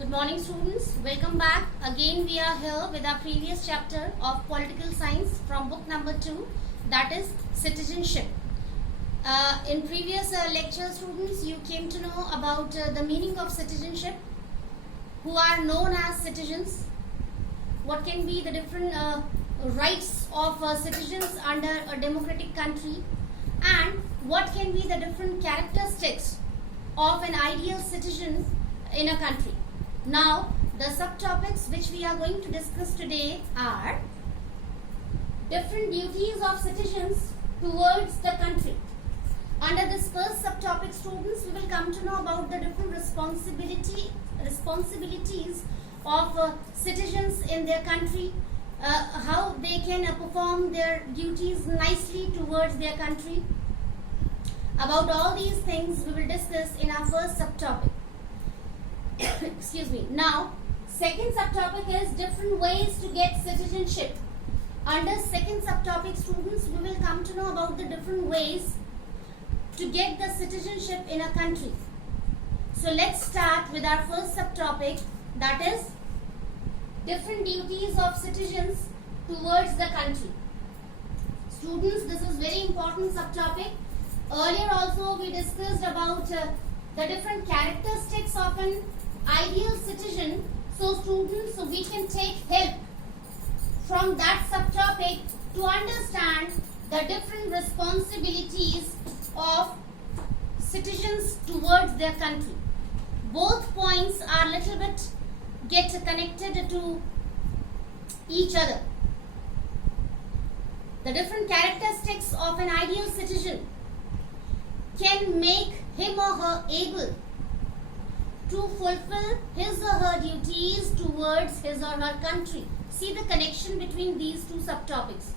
Good morning, students. Welcome back. Again, we are here with our previous chapter of political science from book number 2, that is citizenship. In previous lecture, students, you came to know about the meaning of citizenship, who are known as citizens, what can be the different rights of citizens under a democratic country, and what can be the different characteristics of an ideal citizen in a country. Now, the subtopics which we are going to discuss today are different duties of citizens towards the country. Under this first subtopic, students, we will come to know about the different responsibilities of citizens in their country, how they can perform their duties nicely towards their country. About all these things we will discuss in our first subtopic. Excuse me. Now, second subtopic is different ways to get citizenship. Under second subtopic, students, we will come to know about the different ways to get the citizenship in a country. So let's start with our first subtopic, that is different duties of citizens towards the country. Students, this is very important subtopic. Earlier also we discussed about the different characteristics of an ideal citizen. So students, we can take help from that subtopic to understand the different responsibilities of citizens towards their country. Both points are little bit get connected to each other. The different characteristics of an ideal citizen can make him or her able to fulfill his or her duties towards his or her country. See the connection between these two subtopics.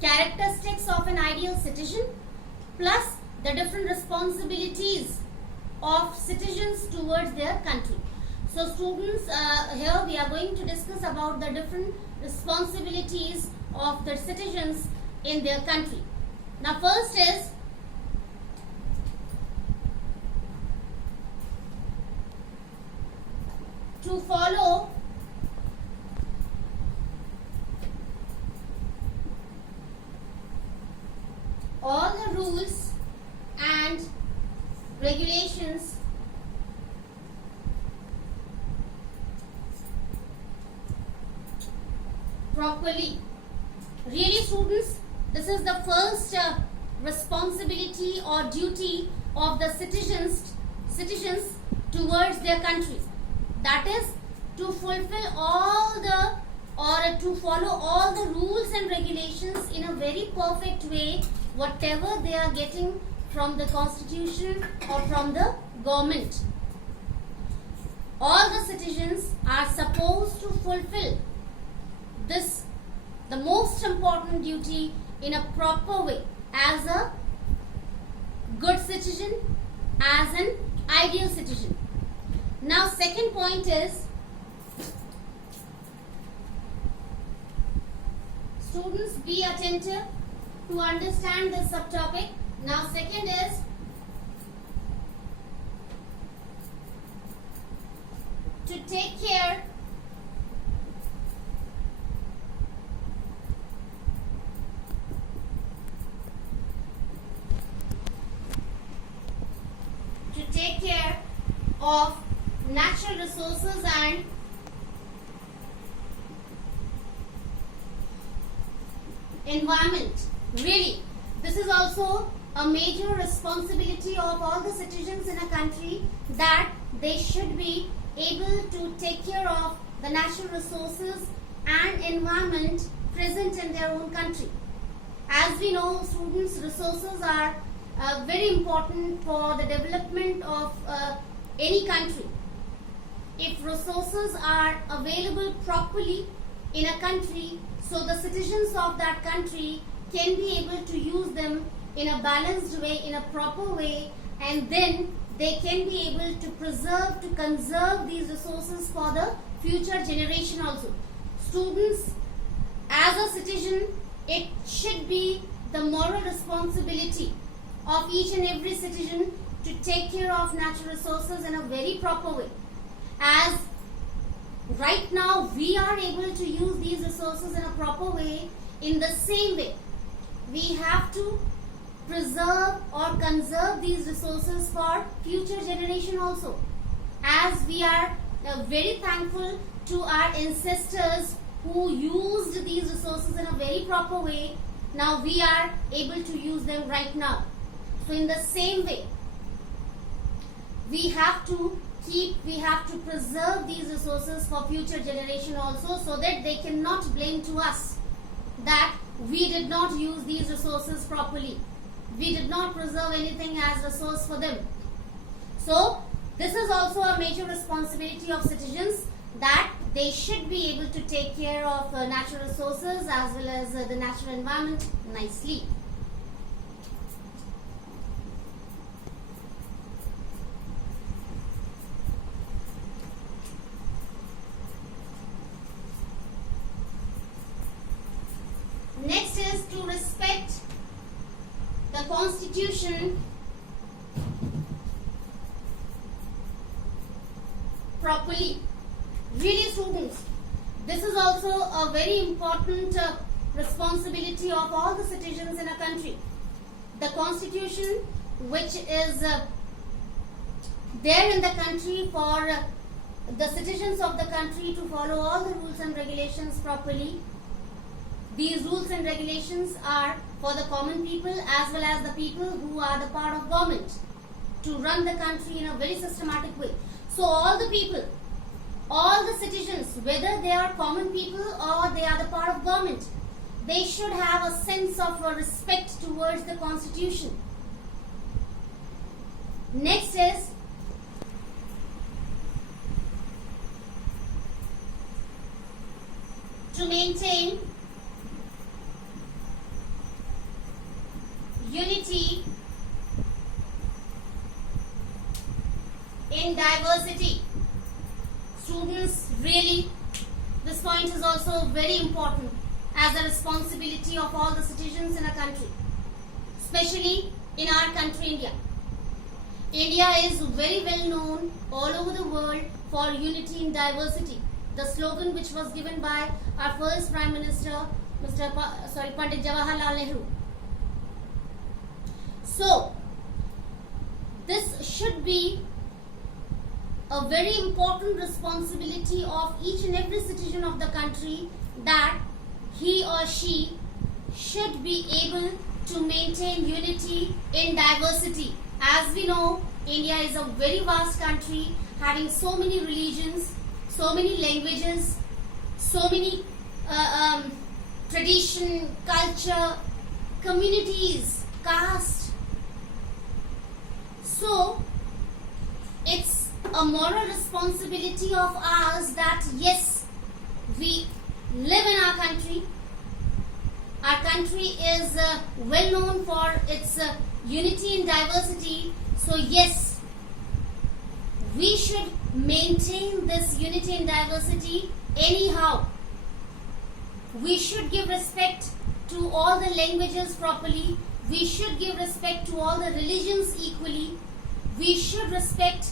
Characteristics of an ideal citizen plus the different responsibilities of citizens towards their country. So students, here we are going to discuss about the different responsibilities of the citizens in their country. Now first is to follow all the rules and regulations properly. Really, students, this is the first responsibility or duty of the citizens towards their country. That is to fulfill all the to follow all the rules and regulations in a very perfect way, whatever they are getting from the constitution or from the government. All the citizens are supposed to fulfill this, the most important duty, in a proper way, as a good citizen, as an ideal citizen. Now second point is, students, be attentive to understand this subtopic. Now second is to take care of natural resources and environment. Really, this is also a major responsibility of all the citizens in a country, that they should be able to take care of the natural resources and environment present in their own country. As we know, students, resources are very important for the development of any country. If resources are available properly in a country, so the citizens of that country can be able to use them in a balanced way, in a proper way, and then they can be able to preserve, to conserve these resources for the future generation also. Students, as a citizen, it should be the moral responsibility of each and every citizen to take care of natural resources in a very proper way. As right now we are able to use these resources in a proper way. In the same way, we have to preserve or conserve these resources for future generation also, as we are very thankful to our ancestors who used these resources in a very proper way. Now we are able to use them right now. So in the same way, we have to preserve these resources for future generation also, so that they cannot blame to us that we did not use these resources properly. We did not preserve anything as resource for them. So this is also a major responsibility of citizens, that they should be able to take care of natural resources as well as the natural environment nicely. Next is to respect the Constitution properly. Really, students, this is also a very important responsibility of all the citizens in a country. The Constitution, which is there in the country for the citizens of the country to follow all the rules and regulations properly. These rules and regulations are for the common people as well as the people who are the part of government, to run the country in a very systematic way. So all the people, all the citizens, whether they are common people or they are the part of government, they should have a sense of respect towards the Constitution. Next is to maintain unity in diversity. Students, really, this point is also very important as a responsibility of all the citizens in a country, especially in our country, India. India is very well known all over the world for unity in diversity. The slogan which was given by our first Prime Minister, Pandit Jawaharlal Nehru. So, this should be a very important responsibility of each and every citizen of the country, that he or she should be able to maintain unity in diversity. As we know, India is a very vast country having so many religions, so many languages, so many tradition, culture, communities, caste. So, it's a moral responsibility of ours that yes, we live in our country. Our country is well known for its unity in diversity. So yes, we should maintain this unity in diversity anyhow. We should give respect to all the languages properly. We should give respect to all the religions equally. We should respect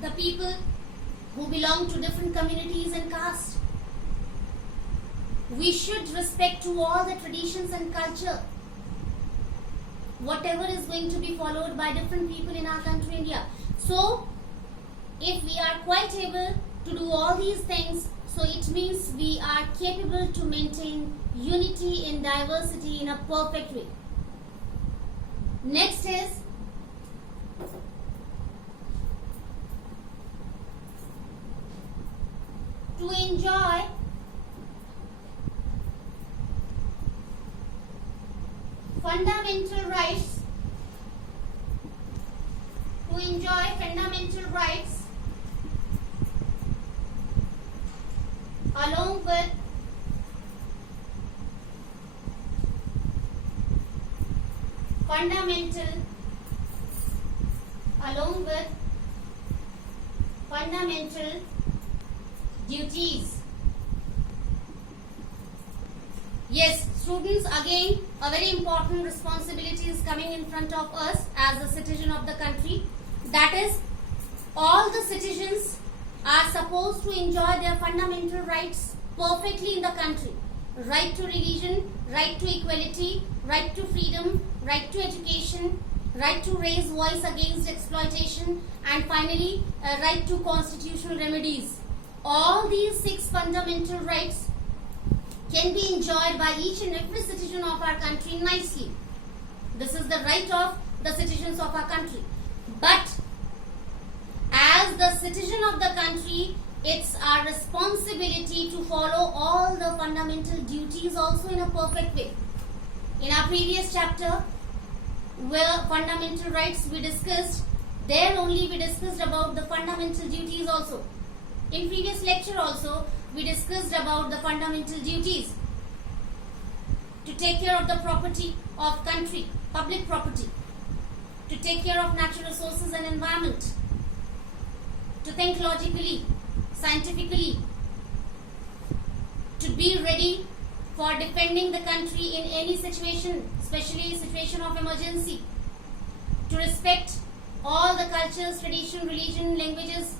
the people who belong to different communities and castes. We should respect to all the traditions and culture, whatever is going to be followed by different people in our country, India. So, if we are quite able to do all these things, so it means we are capable to maintain unity in diversity in a perfect way. Next is to enjoy fundamental rights, along with fundamental duties. Yes, students, again, a very important responsibility is coming in front of us as a citizen of the country. That is, all the citizens are supposed to enjoy their fundamental rights perfectly in the country. Right to religion, right to equality, right to freedom, right to education, right to raise voice against exploitation, and finally, right to constitutional remedies. All these 6 fundamental rights can be enjoyed by each and every citizen of our country nicely. This is the right of the citizens of our country. But as the citizen of the country, it's our responsibility to follow all the fundamental duties also in a perfect way. In our previous chapter, where fundamental rights we discussed, there only we discussed about the fundamental duties also. In previous lecture also, we discussed about the fundamental duties to take care of the property of country, public property, to take care of natural resources and environment, to think logically, scientifically, to be ready for defending the country in any situation, especially situation of emergency, to respect all the cultures, tradition, religion, languages.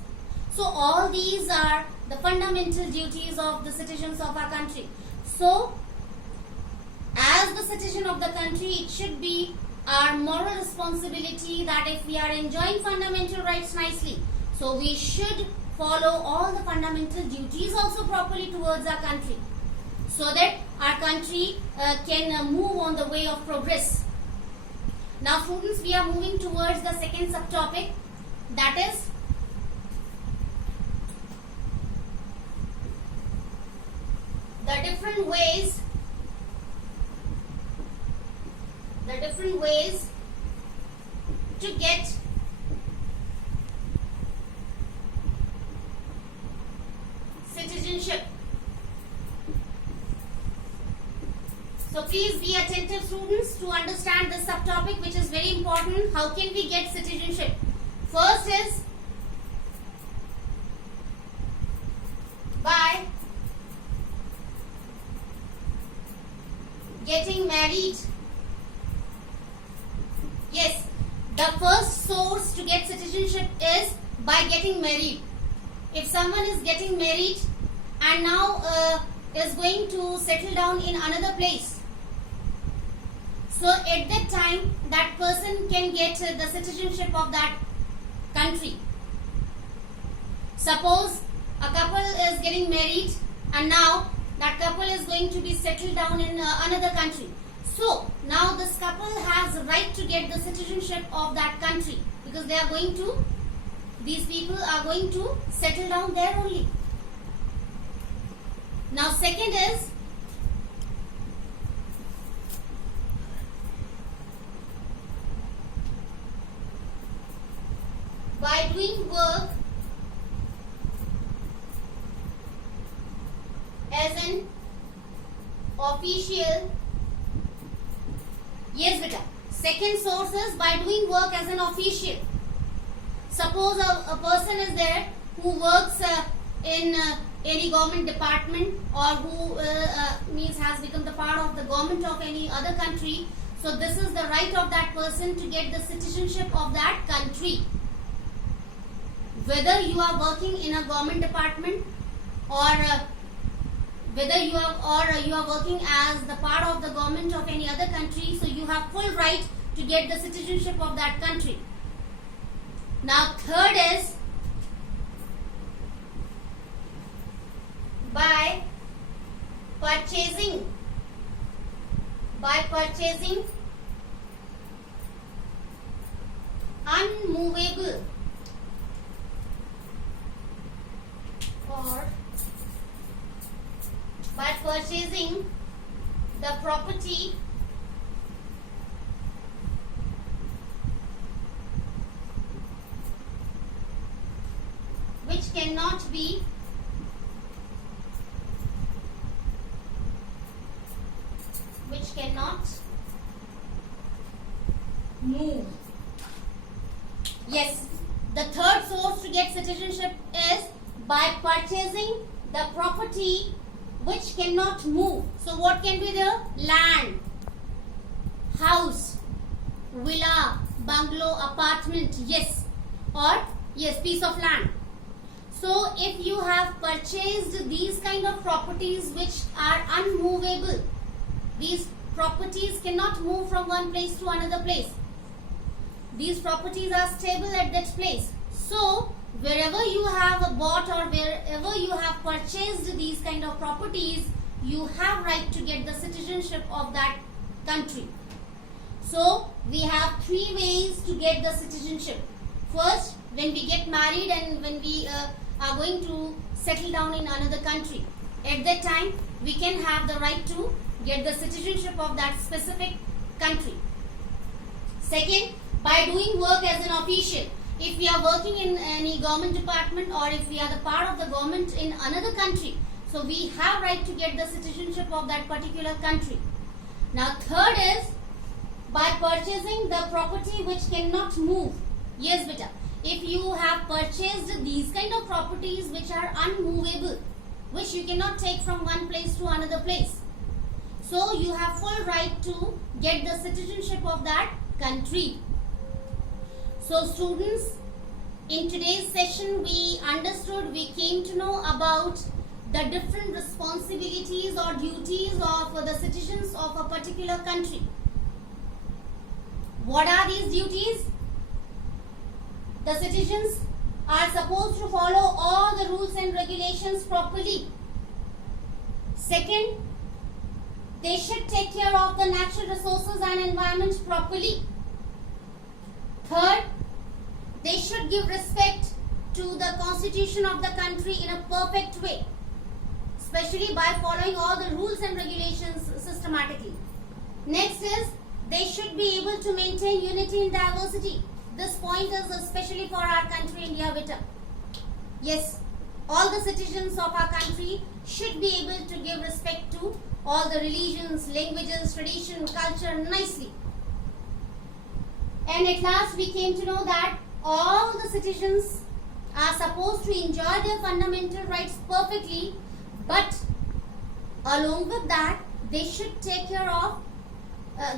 So all these are the fundamental duties of the citizens of our country. So as the citizen of the country, it should be our moral responsibility that if we are enjoying fundamental rights nicely, so we should follow all the fundamental duties also properly towards our country, so that our country can move on the way of progress. Now students, we are moving towards the second subtopic, that is the different ways to get citizenship. So please be attentive students to understand this subtopic, which is very important. How can we get citizenship? First is by getting married. Yes, the first source to get citizenship is by getting married. If someone is getting married and now is going to settle down in another place, so at that time that person can get the citizenship of that country. Suppose a couple is getting married and now that couple is going to be settled down in another country. So now this couple has the right to get the citizenship of that country, because they are going to, these people are going to settle down there only. Now second is by doing work as an official. Yes beta. Second source is by doing work as an official. Suppose a person is there who works in any government department, or who means has become the part of the government of any other country. So this is the right of that person to get the citizenship of that country. Whether you are working in a government department or whether you are working as the part of the government of any other country, so you have full right to get the citizenship of that country. Now third is by purchasing unmovable or by purchasing the property which cannot move. Yes, the third source to get citizenship is by purchasing the property which cannot move. So what can be the land, house, villa, bungalow, apartment, yes, or yes, piece of land. So if you have purchased these kind of properties which are unmovable, these properties cannot move from one place to another place. These properties are stable at that place. So wherever you have bought or wherever you have purchased these kind of properties, you have right to get the citizenship of that country. So we have three ways to get the citizenship. First, when we get married and when we are going to settle down in another country, at that time we can have the right to get the citizenship of that specific country. Second, by doing work as an official. If we are working in any government department or if we are the part of the government in another country, so we have right to get the citizenship of that particular country. Now third is by purchasing the property which cannot move. Yes beta, if you have purchased these kind of properties which are unmovable, which you cannot take from one place to another place, so you have full right to get the citizenship of that country. So students, in today's session we came to know about the different responsibilities or duties of the citizens of a particular country. What are these duties? The citizens are supposed to follow all the rules and regulations properly. Second, they should take care of the natural resources and environment properly. Third, they should give respect to the constitution of the country in a perfect way, especially by following all the rules and regulations systematically. Next is, they should be able to maintain unity in diversity. This point is especially for our country, India, beta. Yes, all the citizens of our country should be able to give respect to all the religions, languages, tradition, culture nicely. And at last we came to know that all the citizens are supposed to enjoy their fundamental rights perfectly, but along with that they should take care of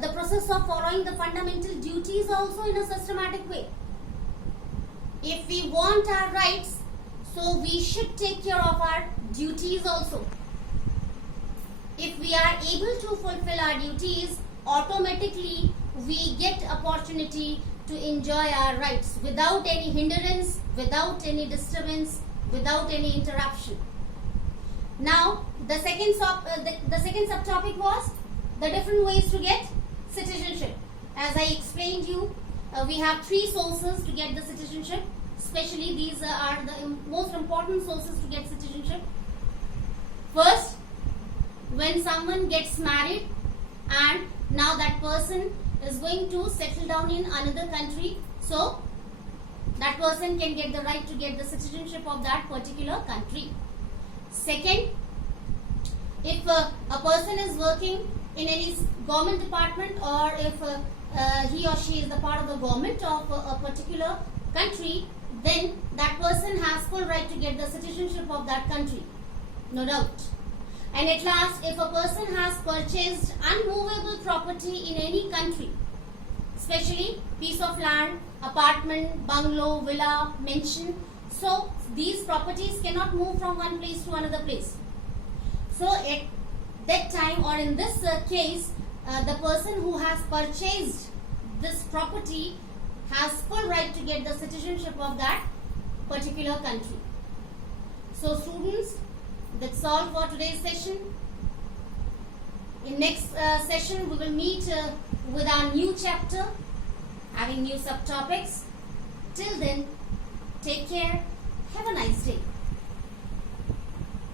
the process of following the fundamental duties also in a systematic way. If we want our rights, so we should take care of our duties also. If we are able to fulfill our duties, automatically we get opportunity to enjoy our rights without any hindrance, without any disturbance, without any interruption. Now the second subtopic was the different ways to get citizenship. As I explained you, we have three sources to get the citizenship. Especially these are the most important sources to get citizenship. First, when someone gets married and now that person is going to settle down in another country, so that person can get the right to get the citizenship of that particular country. Second, if a person is working in any government department or if he or she is the part of the government of a particular country, then that person has full right to get the citizenship of that country, no doubt. And at last, if a person has purchased unmovable property in any country, especially piece of land, apartment, bungalow, villa, mansion, so these properties cannot move from one place to another place. So at that time or in this case, the person who has purchased this property has full right to get the citizenship of that particular country. So students, that's all for today's session. In next session we will meet with our new chapter, having new subtopics. Till then, take care.